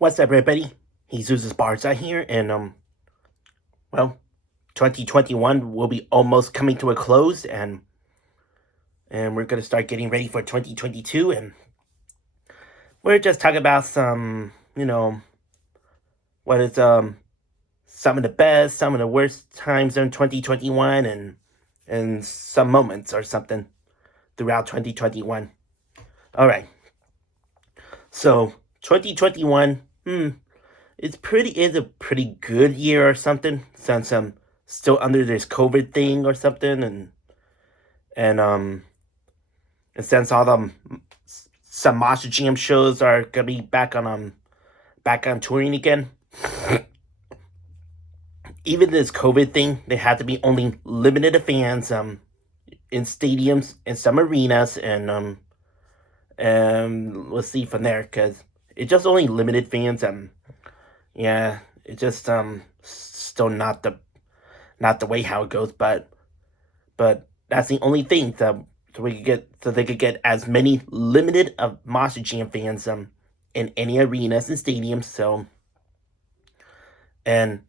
What's up, everybody? Jesus Esparza here, and well, 2021 will be almost coming to a close, and we're gonna start getting ready for 2022, and we're just talking about some, what is some of the best, some of the worst times in 2021, and some moments or something throughout 2021. All right, so 2021, is a pretty good year or something since I'm still under this COVID thing or something, and and since all the some Monster Jam shows are gonna be back on touring again. Even this COVID thing, they had to be only limited fans in stadiums and some arenas, and let's see from there, because it's just only limited fans. Yeah, it's just still not the way how it goes, but that's the only thing, so they could get as many limited of Monster Jam fans in any arenas and stadiums. So, and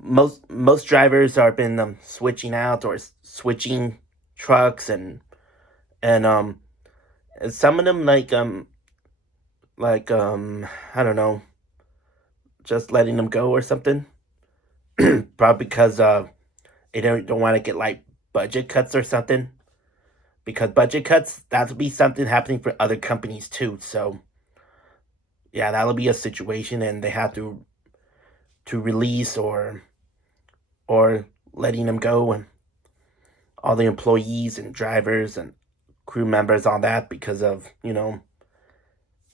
most drivers are been switching out or switching trucks, and some of them I don't know, just letting them go or something. Probably because they don't want to get like budget cuts or something, because budget cuts, that'll be something happening for other companies too. So yeah, that'll be a situation, and they have to release or letting them go, and all the employees and drivers and crew members, all that, because of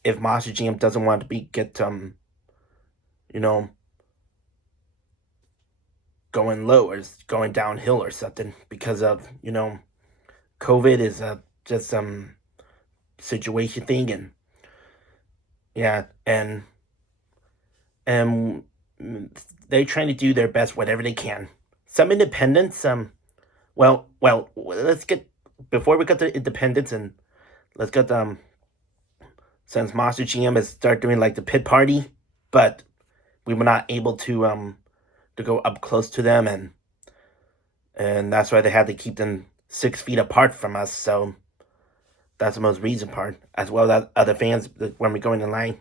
if Monster Jam doesn't want to get you know going low or going downhill or something, because of COVID is just some situation thing. And yeah, and they're trying to do their best whatever they can. Some independents, let's get, before we get to independence, and let's get since Monster GM has started doing like the pit party, but we were not able to go up close to them, and that's why they had to keep them 6 feet apart from us. So that's the most recent part, as well as other fans, when we go in the line,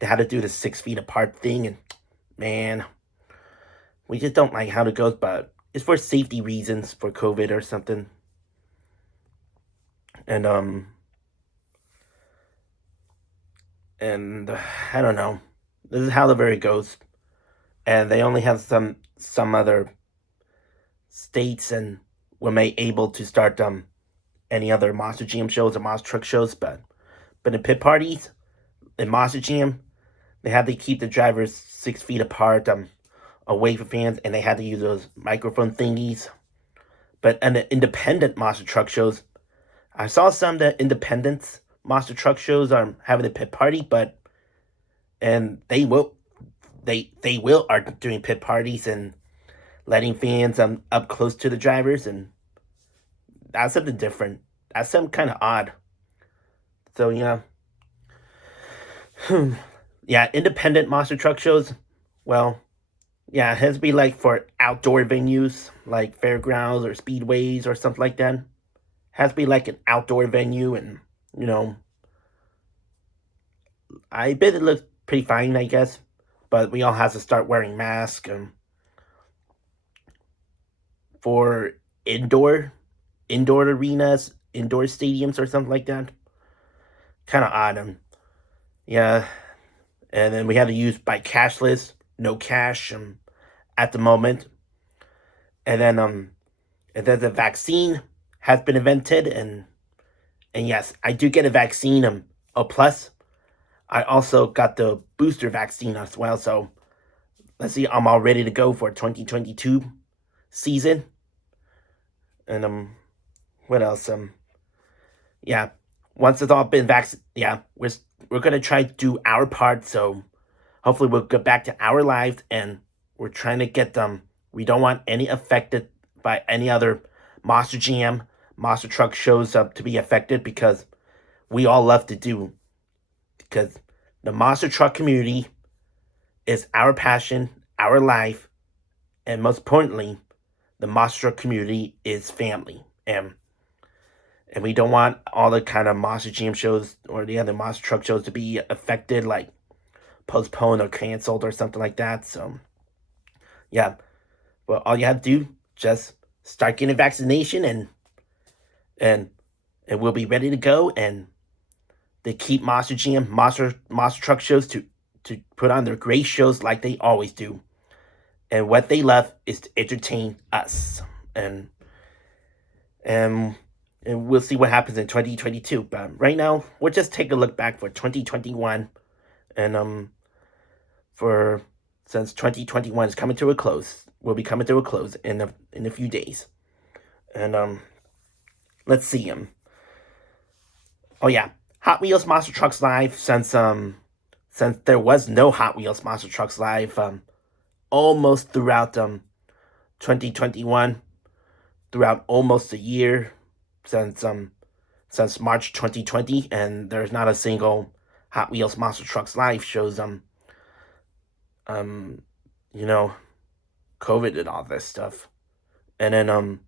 they had to do the 6 feet apart thing, and man, we just don't like how it goes, but it's for safety reasons, for COVID or something. And I don't know. This is how the very goes, and they only have some other states and were made able to start any other Monster GM shows or Monster Truck shows, but in pit parties in Monster GM, they had to keep the drivers 6 feet apart, away from fans, and they had to use those microphone thingies. But in the independent Monster Truck shows, I saw some of the independents Monster Truck shows are having a pit party, and they will are doing pit parties and letting fans up close to the drivers, and that's something different. That's something kind of odd. So yeah, yeah, independent Monster Truck shows. Well, yeah, it has to be like for outdoor venues like fairgrounds or speedways or something like that. It has to be like an outdoor venue, and I bet it looks pretty fine, I guess. But we all have to start wearing masks, for indoor arenas, indoor stadiums or something like that. Kind of odd. Yeah, and then we had to use by cashless, no cash at the moment. And then the vaccine has been invented, and yes, I do get a vaccine. Plus, I also got the booster vaccine as well. So let's see, I'm all ready to go for 2022 season. And what else? Yeah, once it's all been vaccinated, yeah, we're gonna try to do our part. So hopefully we'll get back to our lives, and we're trying to get them. We don't want any affected by any other Monster Jam, Monster Truck shows up to be affected, because we all love to do, because the Monster Truck community is our passion, our life, and most importantly, the monster truck community is family. And we don't want all the kind of monster jam shows or the other monster truck shows to be affected, like postponed or canceled or something like that. So yeah, well, all you have to do, just start getting vaccination, and we'll be ready to go, and they keep monster jam monster truck shows to put on their great shows like they always do. And what they love is to entertain us. And and we'll see what happens in 2022. But right now, we'll just take a look back for 2021, and for since 2021 is coming to a close, will be coming to a close in a few days, and let's see Oh yeah, Hot Wheels Monster Trucks Live. Since there was no Hot Wheels Monster Trucks Live almost throughout 2021, throughout almost a year, since March 2020, and there's not a single Hot Wheels Monster Trucks Live shows you know, COVID and all this stuff. And then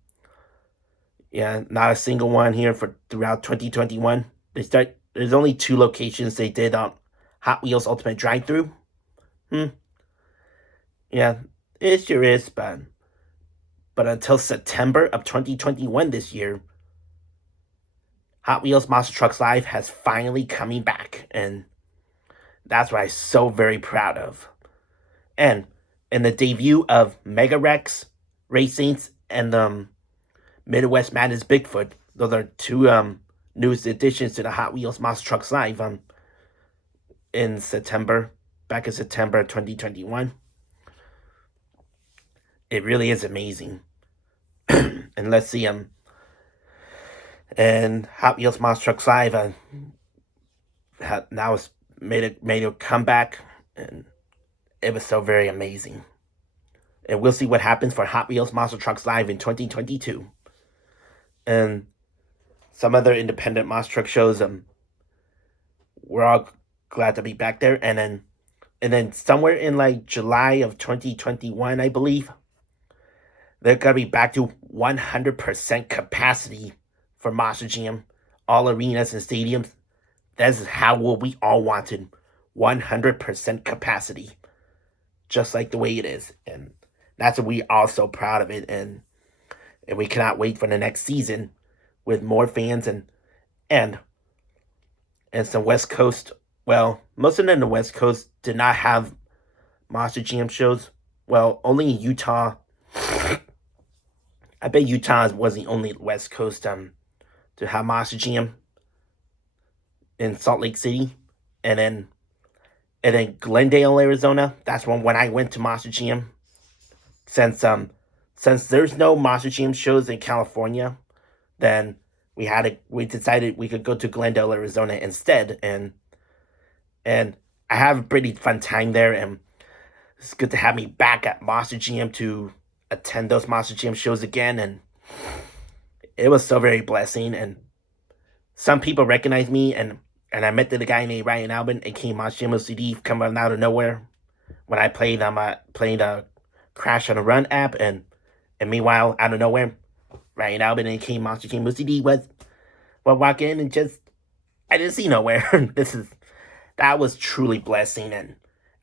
yeah, not a single one here for throughout 2021. There's only 2 locations they did Hot Wheels Ultimate Drive-Thru. Yeah, it sure is, but until September of 2021 this year, Hot Wheels Monster Trucks Live has finally coming back, and that's what I'm so very proud of. And in the debut of Mega Rex Racings and Midwest Madness Bigfoot, those are 2 newest additions to the Hot Wheels Monster Trucks Live back in September 2021. It really is amazing. And let's see and Hot Wheels Monster Trucks Live now it's made a comeback, and it was so very amazing. And we'll see what happens for Hot Wheels Monster Trucks Live in 2022. And some other independent monster truck shows, we're all glad to be back there. And then somewhere in like July of 2021, I believe, they're gonna be back to 100% capacity for Monster Jam, all arenas and stadiums. That's how what we all wanted, 100% capacity, just like the way it is. And that's what we are so proud of it, and we cannot wait for the next season with more fans and some West Coast. Well, most of them in the West Coast did not have Monster Jam shows. Well, only in Utah. I bet Utah was the only West Coast to have Monster Jam in Salt Lake City, and then Glendale, Arizona. That's when I went to Monster Jam. Since there's no Monster Jam shows in California, then we decided we could go to Glendale, Arizona instead, and I have a pretty fun time there, and it's good to have me back at Monster Jam to attend those Monster Jam shows again, and it was so very blessing. And some people recognize me, and I met the guy named Ryan Albin, aka Monster Jam OCD, coming out of nowhere when I played Crash on a Run app, and meanwhile, out of nowhere, Ryan Albin, aka Monster Jam OCD, was walking in, and just I didn't see nowhere. That was truly blessing, and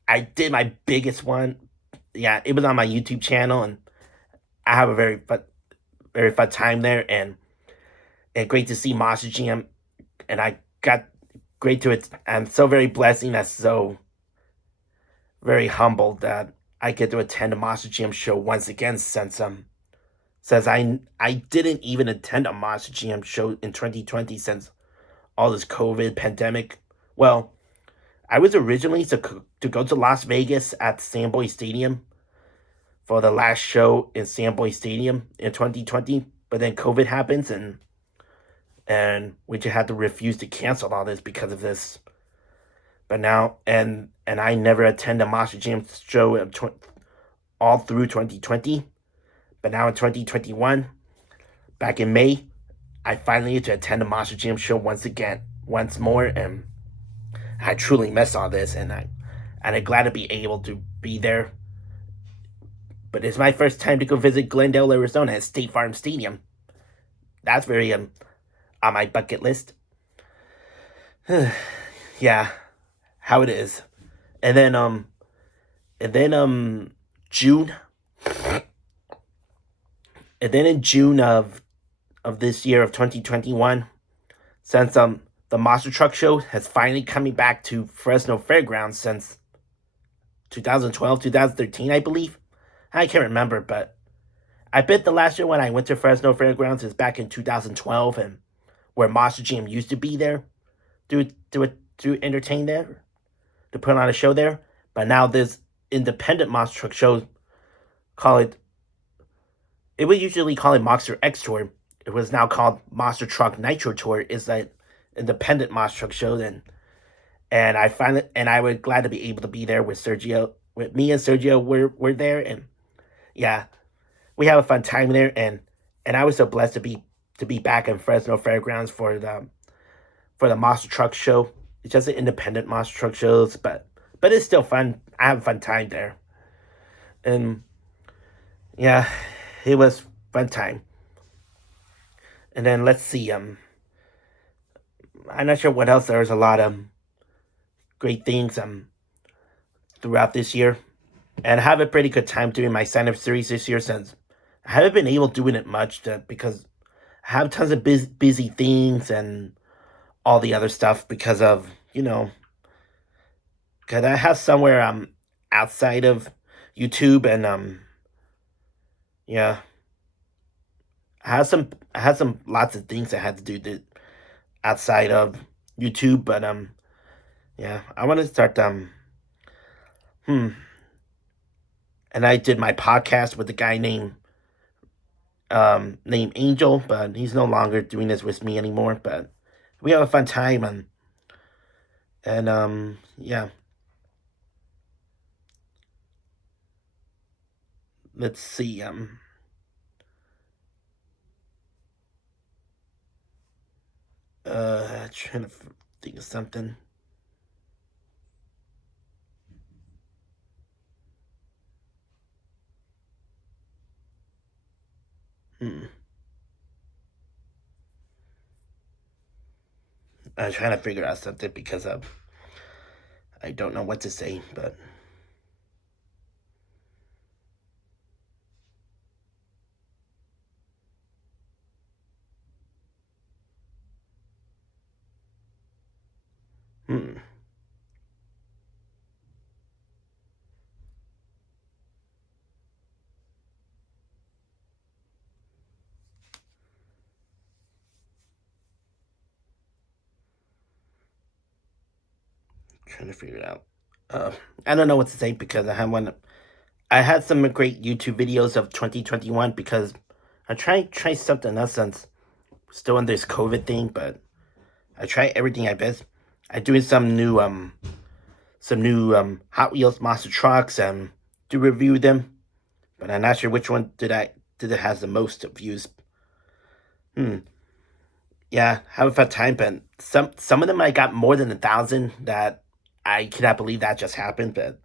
I did my biggest one. Yeah, it was on my YouTube channel, and I have a very fun time there, and great to see Monster Jam, and I got great to it. I'm so very blessing. I'm so very humbled that I get to attend a Monster Jam show once again, since I didn't even attend a Monster Jam show in 2020 since all this COVID pandemic. Well, I was originally to go to Las Vegas at Sandboy Stadium for the last show in Sandboy Stadium in 2020, but then COVID happens, and we just had to refuse to cancel all this because of this. But now, and I never attend a Monster Jam show all through 2020, but now in 2021, back in May, I finally get to attend a Monster Jam show once more, and I truly miss all this, and I'm glad to be able to be there. But it's my first time to go visit Glendale, Arizona at State Farm Stadium. That's very on my bucket list. Yeah, how it is. And then June, and then in June of this year of 2021, since the Monster Truck Show has finally coming back to Fresno Fairgrounds since 2012, 2013, I believe. I can't remember, but I bet the last year when I went to Fresno Fairgrounds is back in 2012, and where Monster Jam used to be there to entertain there, to put on a show there. But now this independent Monster Truck show, call it, it would usually call it Monster X Tour. It was now called Monster Truck Nitro Tour. Is that independent Monster Truck show then? And I was glad to be able to be there with Sergio. With me and Sergio, we're there, and yeah, we have a fun time there. And I was so blessed to be back in Fresno Fairgrounds for the Monster Truck Show. It's just an independent Monster Truck shows, but it's still fun. I have a fun time there, and yeah, it was fun time. And then let's see, I'm not sure what else. There's a lot of great things throughout this year, and I have a pretty good time doing my sign up series this year since I haven't been able doing it much because I have tons of busy things and all the other stuff because of because I have somewhere outside of YouTube, and yeah, I had some lots of things I had to do outside of YouTube, but yeah, I want to start hmm and I did my podcast with a guy named Angel, but he's no longer doing this with me anymore. But we have a fun time, and yeah, let's see, trying to think of something. Hmm. I'm trying to figure out something because I don't know what to say, but hmm. Trying to figure it out. Uh, I don't know what to say because I have one. I had some great YouTube videos of 2021 because I try something else since we're still in this COVID thing, but I try everything I best. I doing some new Hot Wheels monster trucks to review them, but I'm not sure which one did it has the most views. Hmm. Yeah, have a fun time, but some of them I got more than 1,000. That I cannot believe that just happened, but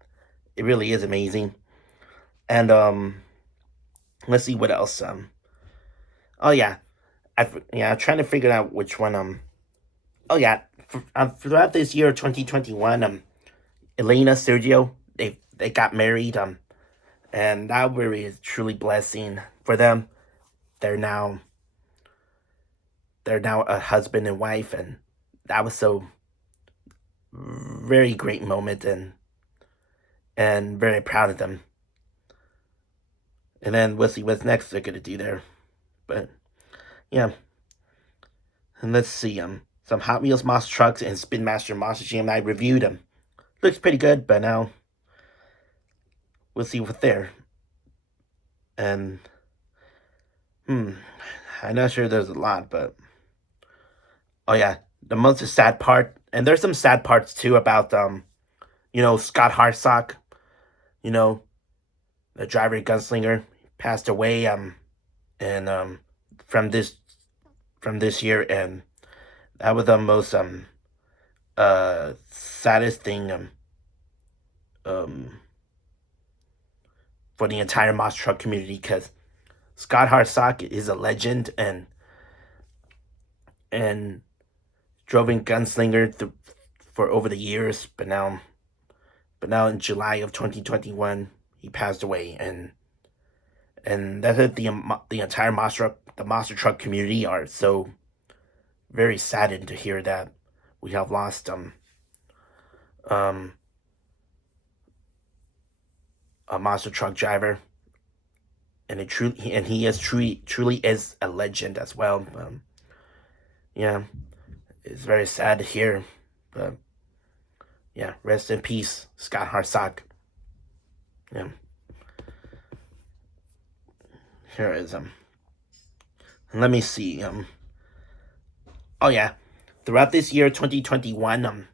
it really is amazing. And let's see what else. Oh yeah, I'm trying to figure out which one. Oh yeah, throughout this year, 2021, Elena, Sergio, they got married. And that really is truly blessing for them. They're now they're now a husband and wife, and that was so very great moment, and very proud of them. And then we'll see what's next they're gonna do there. But yeah, and let's see some Hot Wheels monster trucks and Spin Master Monster Jam. I reviewed them. Looks pretty good, but now we'll see what's there. And hmm, I'm not sure there's a lot, but oh yeah, the most sad part, and there's some sad parts too about Scott Hartsock, you know the driver gunslinger passed away and from this from this year, and that was the most saddest thing um for the entire monster truck community, because Scott Hartsock is a legend and drove-in gunslinger for over the years, but now in July of 2021 he passed away, and that's it. The entire monster truck community are so very saddened to hear that we have lost um a monster truck driver, and he is truly is a legend as well. Yeah, it's very sad to hear, but yeah, rest in peace, Scott Hartsock. Yeah, here is let me see oh yeah, throughout this year 2021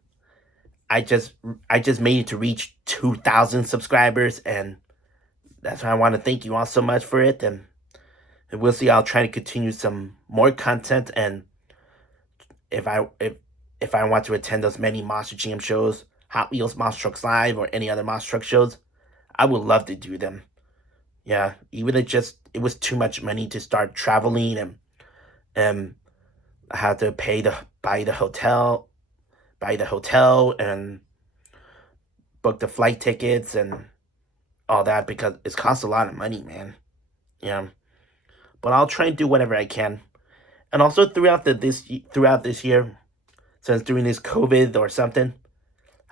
I just I just made it to reach 2,000 subscribers, and that's why I want to thank you all so much for it. And we'll see. I'll try to continue some more content, and if I if if I want to attend those many Monster Jam shows, Hot Wheels Monster Trucks Live, or any other Monster Truck shows, I would love to do them. Yeah, even if it was too much money to start traveling, and I had to buy the hotel, and book the flight tickets and all that, because it costs a lot of money, man. Yeah, but I'll try and do whatever I can. And also throughout this year, since during this COVID or something,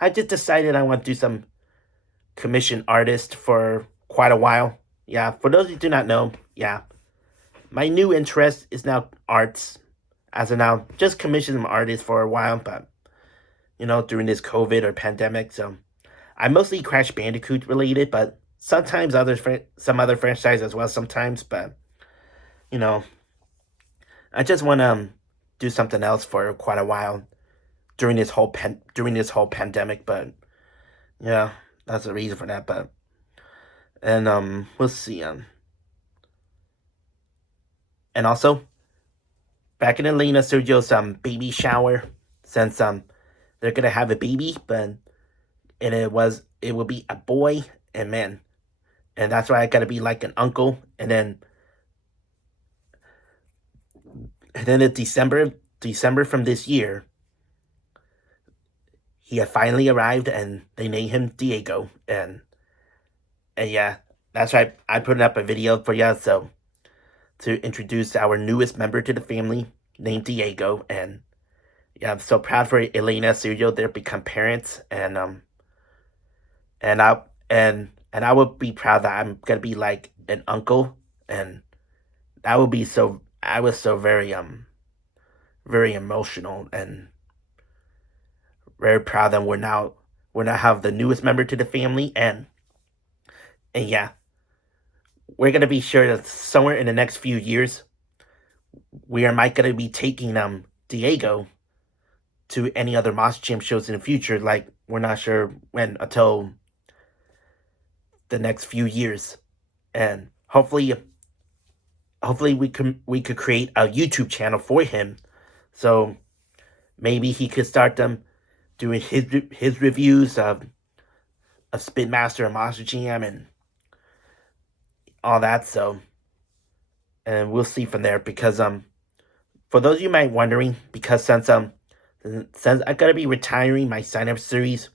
I just decided I want to do some commission artist for quite a while. Yeah, for those who do not know, yeah, my new interest is now arts. As of now, just commission some artists for a while, but during this COVID or pandemic, so I'm mostly Crash Bandicoot related, but sometimes some other franchise as well sometimes, but you know, I just want to do something else for quite a while during this whole pandemic, but yeah, that's the reason for that. But and we'll see. And also back in Elena Sergio's baby shower, since they're gonna have a baby, and it will be a boy, and man, and that's why I gotta be like an uncle, and then in December from this year, he had finally arrived, and they named him Diego, and yeah, that's right. I put up a video for you, so to introduce our newest member to the family, named Diego, and yeah, I'm so proud for Elena Sergio. They're become parents, and I would be proud that I'm gonna be like an uncle, and that would be so. I was so very emotional and very proud that we're now have the newest member to the family, and yeah, we're gonna be sure that somewhere in the next few years we are might gonna be taking Diego to any other Monster Jam shows in the future. Like, we're not sure when, until the next few years, and hopefully we could create a YouTube channel for him, so maybe he could start doing his reviews of Spin Master and Monster Jam and all that. So, and we'll see from there, because for those of you might wondering, because since I gotta be retiring my sign up series,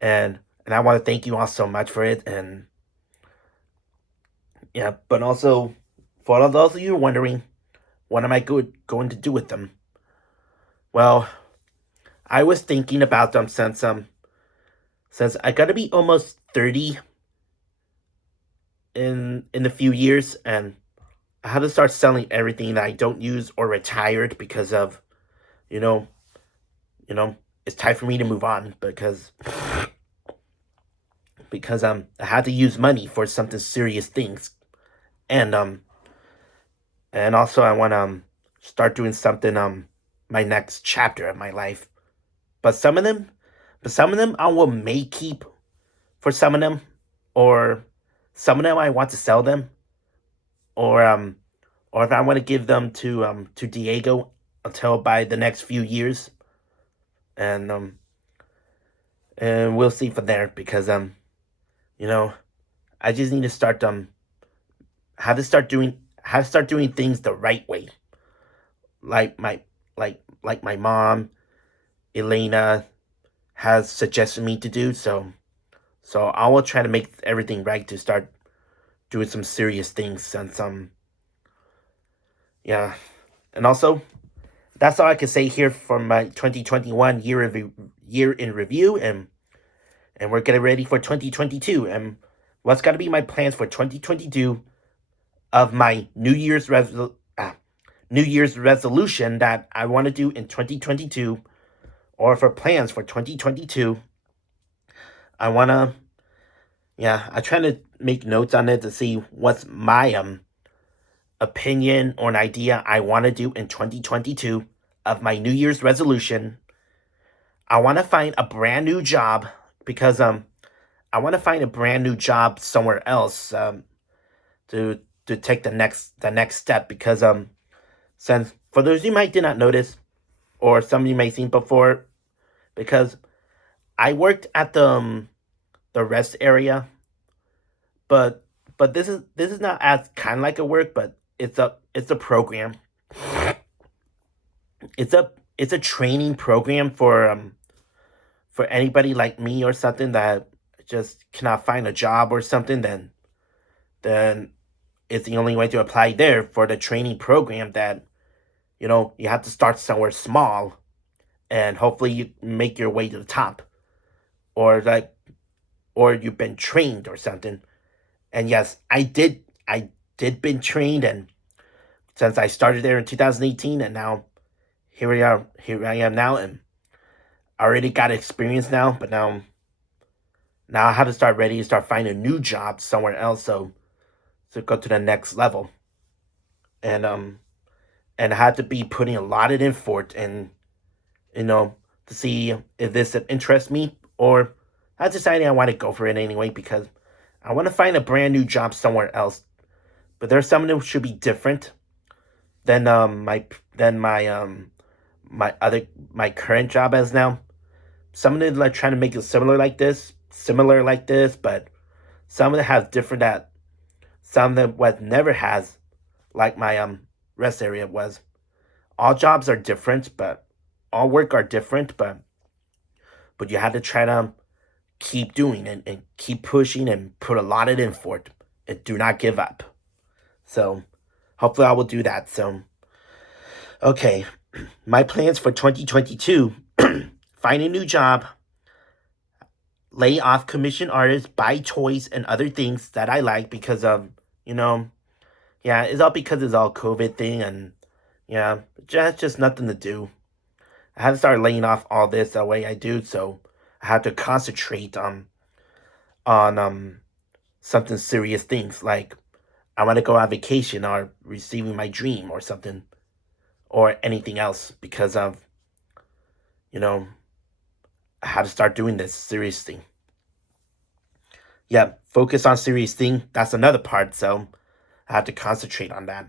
and I want to thank you all so much for it, and yeah, but also for all those of you wondering, what am I going to do with them? Well, I was thinking about them since I gotta be almost 30 in a few years, and I had to start selling everything that I don't use or retired, because of you know it's time for me to move on, because I had to use money for something serious things, and and also I want to start doing something my next chapter of my life. But some of them I will may keep for some of them, or some of them I want to sell them, or or if I want to give them to Diego until by the next few years, and and we'll see from there, because you know I just need to start how to start doing things the right way. Like my mom, Elena, has suggested me to do. So I will try to make everything right to start doing some serious things and some yeah. And also, that's all I can say here for my 2021 year in review, and we're getting ready for 2022. And what's got to be my plans for 2022 of my New Year's resolution that I want to do in 2022, or for plans for 2022. I want to I try to make notes on it to see what's my opinion or an idea I want to do in 2022 of my New Year's resolution. I want to find a brand new job because I want to find a brand new job somewhere else to take the next step because since for those you might did not notice or some of you may seen before, because I worked at the rest area, but this is not as kind of like a work, but it's a program. It's a training program for anybody like me or something that just cannot find a job or something. Then it's the only way to apply there for the training program. That you have to start somewhere small and hopefully you make your way to the top, or or you've been trained or something. And yes, I did been trained, and since I started there in 2018, and now here I am now, and I already got experience now, but now I have to start ready to start finding a new job somewhere else, so to go to the next level. And um and I had to be putting a lot of effort and you know to see if this interests me, or I decided I want to go for it anyway because I want to find a brand new job somewhere else. But there's something that should be different than my current job as now. Some of them like trying to make it similar like this, but some of them have different that some of them what never has, like my rest area was. All jobs are different, but all work are different, but you have to try to keep doing and keep pushing and put a lot of effort and do not give up. So hopefully I will do that. So okay, my plans for 2022: find a new job, lay off commission artists, buy toys and other things that I like because of you know yeah, it's all because it's all COVID thing, and yeah, just nothing to do. I have to start laying off all this the way I do, so I have to concentrate on something serious things like I want to go on vacation or receiving my dream or something or anything else because of you know I have to start doing this seriously. Yeah, focus on serious thing. That's another part, so I have to concentrate on that.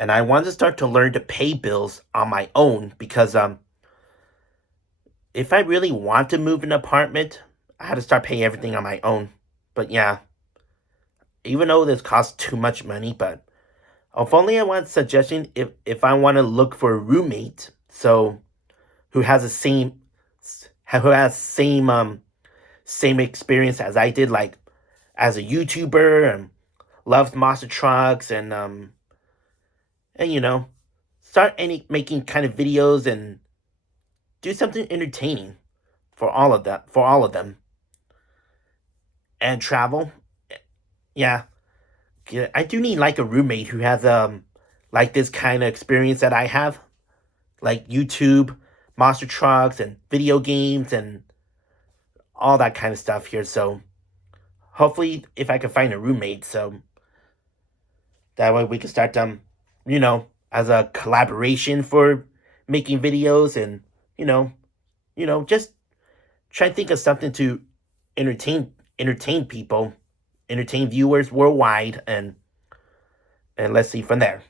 And I want to start to learn to pay bills on my own because if I really want to move an apartment, I had to start paying everything on my own. But yeah, even though this costs too much money, but if only I want suggestion if I want to look for a roommate, so who has the same experience as I did, like as a YouTuber and loves monster trucks and start making kind of videos and do something entertaining for all of them, and travel. Yeah, yeah, I do need like a roommate who has like this kind of experience that I have, like YouTube, monster trucks, and video games, and all that kind of stuff here. So hopefully, if I can find a roommate, so that way we can start as a collaboration for making videos, and you know just try to think of something to entertain people, entertain viewers worldwide, and let's see from there.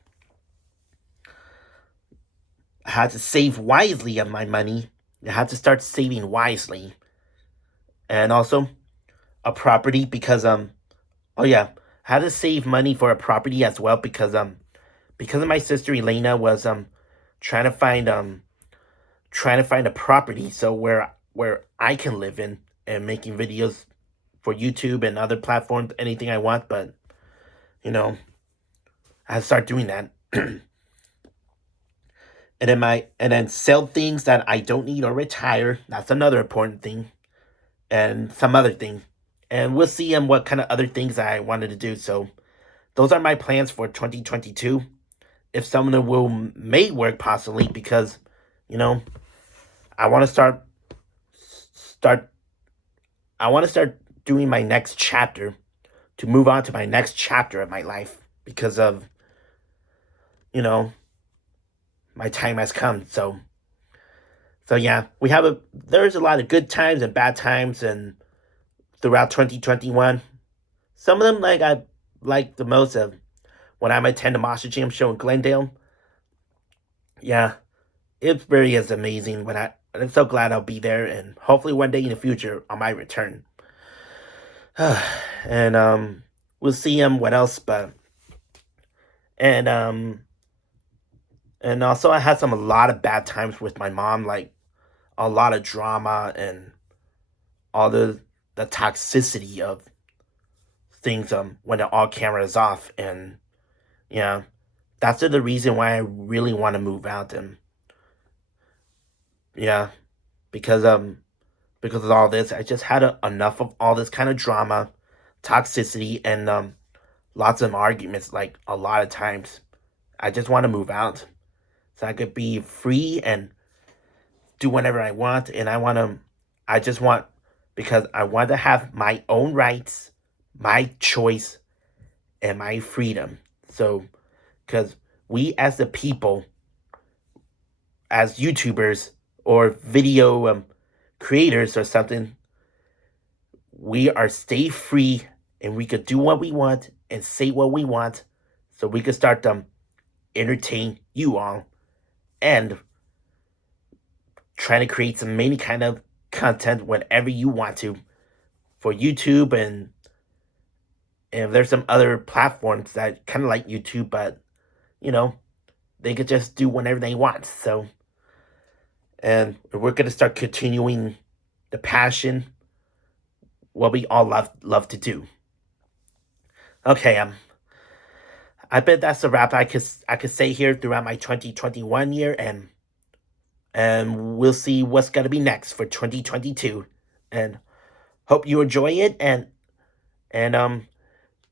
I had to save wisely of my money. I had to start saving wisely, and also a property because Oh yeah, how to save money for a property as well, because of my sister Elena was trying to find a property so where I can live in, and making videos for YouTube and other platforms, anything I want. But you know, I have to start doing that. And then sell things that I don't need or retire. That's another important thing, and some other thing. And we'll see what kind of other things I wanted to do. So those are my plans for 2022. If some of them may work possibly, because you know I want to start I want to start doing my next chapter, to move on to my next chapter of my life, because of you know my time has come. So yeah, there's a lot of good times and bad times and throughout 2021. Some of them, like, I like the most of when I'm attend the Monster Jam show in Glendale. Yeah, it really is amazing. I'm so glad I'll be there, and hopefully one day in the future I might return. And we'll see what else, but and and also I had a lot of bad times with my mom, like a lot of drama and all the toxicity of things when the all camera is off. And yeah, that's the reason why I really want to move out. And yeah, because because of all this, I just had enough of all this kind of drama, toxicity, and lots of arguments. Like, a lot of times, I just want to move out so I could be free and do whatever I want. And I just want, because I want to have my own rights, my choice, and my freedom. So, because we as the people, as YouTubers or video creators or something, we are stay free, and we could do what we want and say what we want, so we could start entertain you all, and trying to create some many kind of content whenever you want to for YouTube. And there's some other platforms that kind of like YouTube, but you know they could just do whenever they want. So, and we're gonna start continuing the passion, what we all love to do. Okay, I bet that's a wrap I could say here throughout my 2021 year, and we'll see what's gonna be next for 2022. And hope you enjoy it, and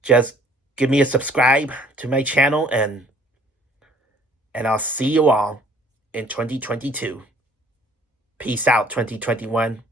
just give me a subscribe to my channel, and I'll see you all in 2022. Peace out, 2021.